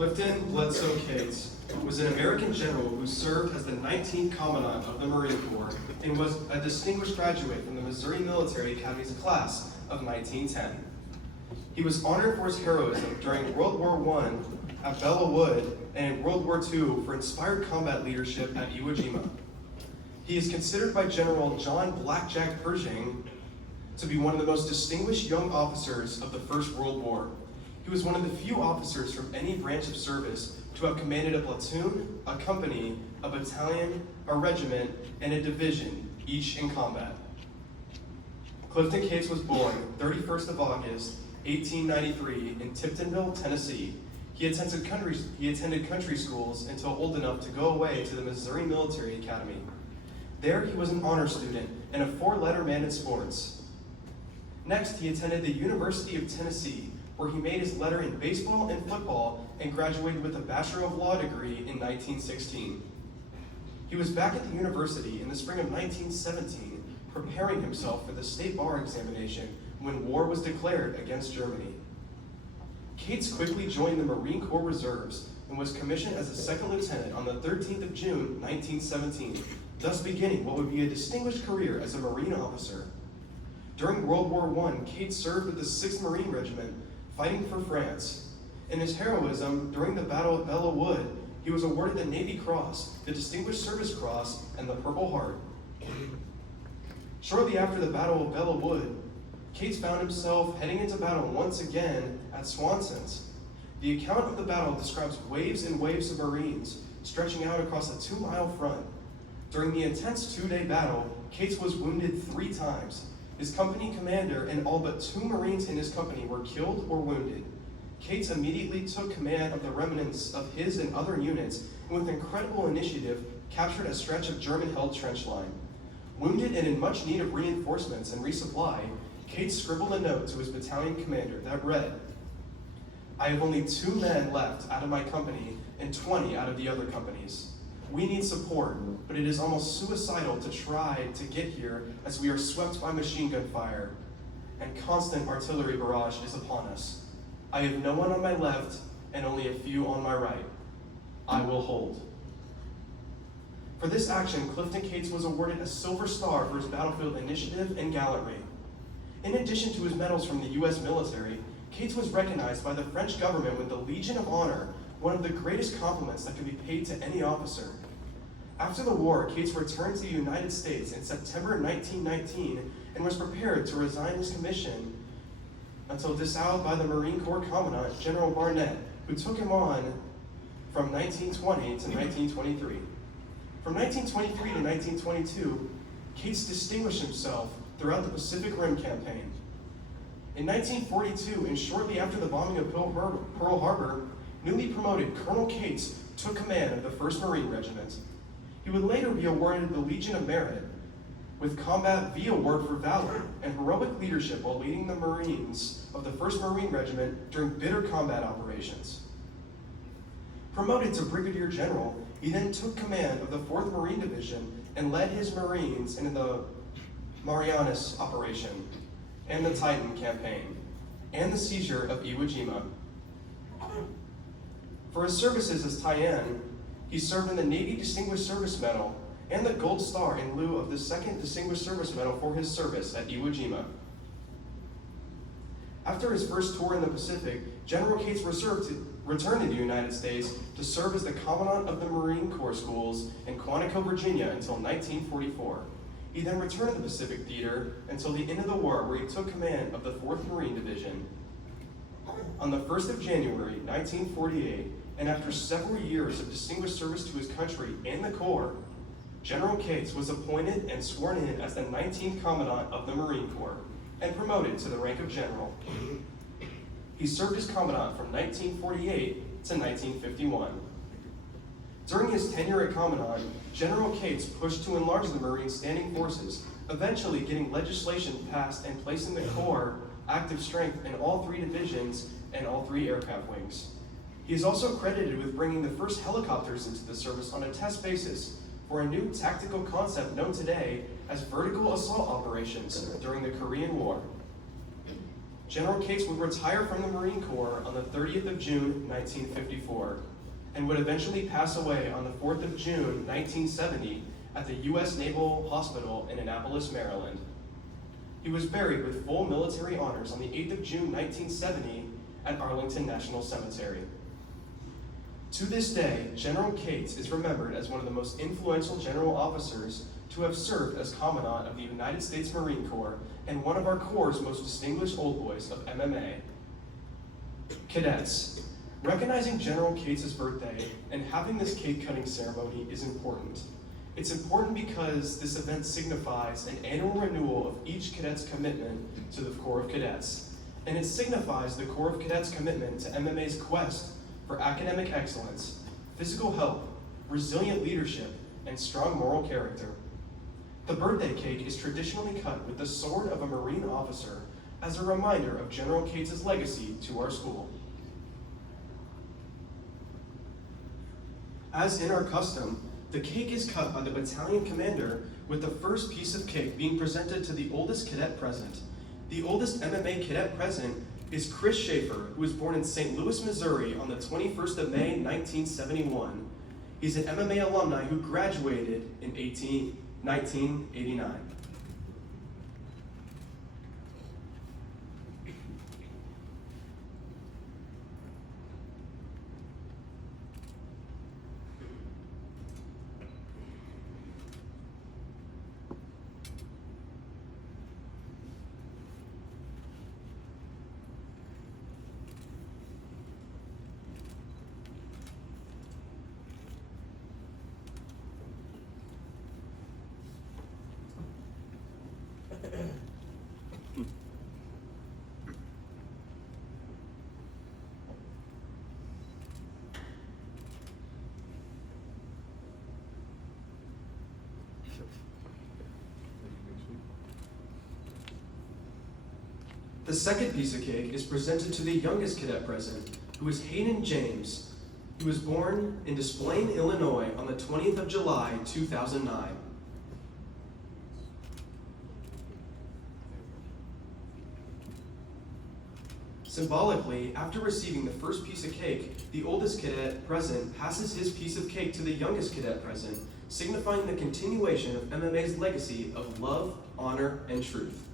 Clifton Bledsoe Cates was an American general who served as the 19th Commandant of the Marine Corps and was a distinguished graduate from the Missouri Military Academy's class of 1910. He was honored for his heroism during World War I at Belleau Wood and in World War II for inspired combat leadership at Iwo Jima. He is considered by General John Blackjack Pershing to be one of the most distinguished young officers of the First World War. He was one of the few officers from any branch of service to have commanded a platoon, a company, a battalion, a regiment, and a division, each in combat. Clifton Cates was born 31st of August, 1893 in Tiptonville, Tennessee. He attended country schools until old enough to go away to the Missouri Military Academy. There he was an honor student and a 4-letter man in sports. Next, he attended the University of Tennessee, where he made his letter in baseball and football and graduated with a Bachelor of Law degree in 1916. He was back at the university in the spring of 1917, preparing himself for the state bar examination when war was declared against Germany. Cates quickly joined the Marine Corps Reserves and was commissioned as a second lieutenant on the 13th of June, 1917, thus beginning what would be a distinguished career as a Marine officer. During World War I, Cates served with the 6th Marine Regiment, fighting for France. In his heroism during the Battle of Belleau Wood, he was awarded the Navy Cross, the Distinguished Service Cross, and the Purple Heart. Shortly after the Battle of Belleau Wood, Cates found himself heading into battle once again at Swanson's. The account of the battle describes waves and waves of Marines stretching out across a 2-mile front. During the intense 2-day battle, Cates was wounded 3 times. His company commander and all but 2 Marines in his company were killed or wounded. Cates immediately took command of the remnants of his and other units, and with incredible initiative, captured a stretch of German-held trench line. Wounded and in much need of reinforcements and resupply, Cates scribbled a note to his battalion commander that read, "I have only 2 men left out of my company and 20 out of the other companies. We need support, but it is almost suicidal to try to get here as we are swept by machine gun fire, and constant artillery barrage is upon us. I have no one on my left and only a few on my right. I will hold." For this action, Clifton Cates was awarded a Silver Star for his battlefield initiative and gallantry. In addition to his medals from the U.S. military, Cates was recognized by the French government with the Legion of Honor, one of the greatest compliments that could be paid to any officer. After the war, Cates returned to the United States in September 1919 and was prepared to resign his commission until disavowed by the Marine Corps Commandant, General Barnett, who took him on from 1920 to 1923. From 1923 to 1922, Cates distinguished himself throughout the Pacific Rim campaign. In 1942, and shortly after the bombing of Pearl Harbor, newly promoted Colonel Cates took command of the 1st Marine Regiment. He would later be awarded the Legion of Merit, with Combat V Award for valor and heroic leadership while leading the Marines of the 1st Marine Regiment during bitter combat operations. Promoted to Brigadier General, he then took command of the 4th Marine Division and led his Marines in the Marianas Operation and the Titan Campaign, and the seizure of Iwo Jima. For his services as Taiyan, he served in the Navy Distinguished Service Medal and the Gold Star in lieu of the 2nd Distinguished Service Medal for his service at Iwo Jima. After his first tour in the Pacific, General Cates returned to the United States to serve as the Commandant of the Marine Corps Schools in Quantico, Virginia until 1944. He then returned to the Pacific Theater until the end of the war, where he took command of the 4th Marine Division. On the 1st of January, 1948, and after several years of distinguished service to his country and the Corps, General Cates was appointed and sworn in as the 19th Commandant of the Marine Corps and promoted to the rank of General. He served as Commandant from 1948 to 1951. During his tenure at Commandant, General Cates pushed to enlarge the Marine standing forces, eventually getting legislation passed and placing the Corps active strength in all 3 divisions and all 3 aircraft wings. He is also credited with bringing the first helicopters into the service on a test basis for a new tactical concept known today as vertical assault operations during the Korean War. General Cates would retire from the Marine Corps on the 30th of June, 1954, and would eventually pass away on the 4th of June, 1970, at the U.S. Naval Hospital in Annapolis, Maryland. He was buried with full military honors on the 8th of June, 1970, at Arlington National Cemetery. To this day, General Cates is remembered as one of the most influential general officers to have served as Commandant of the United States Marine Corps and one of our Corps' most distinguished old boys of MMA. Cadets, recognizing General Cates' birthday and having this cake cutting ceremony is important. It's important because this event signifies an annual renewal of each cadet's commitment to the Corps of Cadets, and it signifies the Corps of Cadets' commitment to MMA's quest for academic excellence, physical health, resilient leadership, and strong moral character. The birthday cake is traditionally cut with the sword of a Marine officer as a reminder of General Cates' legacy to our school. As in our custom, the cake is cut by the battalion commander, with the first piece of cake being presented to the oldest cadet present. The oldest MMA cadet present is Chris Schaefer, who was born in St. Louis, Missouri on the 21st of May, 1971. He's an MMA alumni who graduated in 1989. The second piece of cake is presented to the youngest cadet present, who is Hayden James, who was born in Des Plaines, Illinois on the 20th of July, 2009. Symbolically, after receiving the first piece of cake, the oldest cadet present passes his piece of cake to the youngest cadet present, signifying the continuation of MMA's legacy of love, honor, and truth.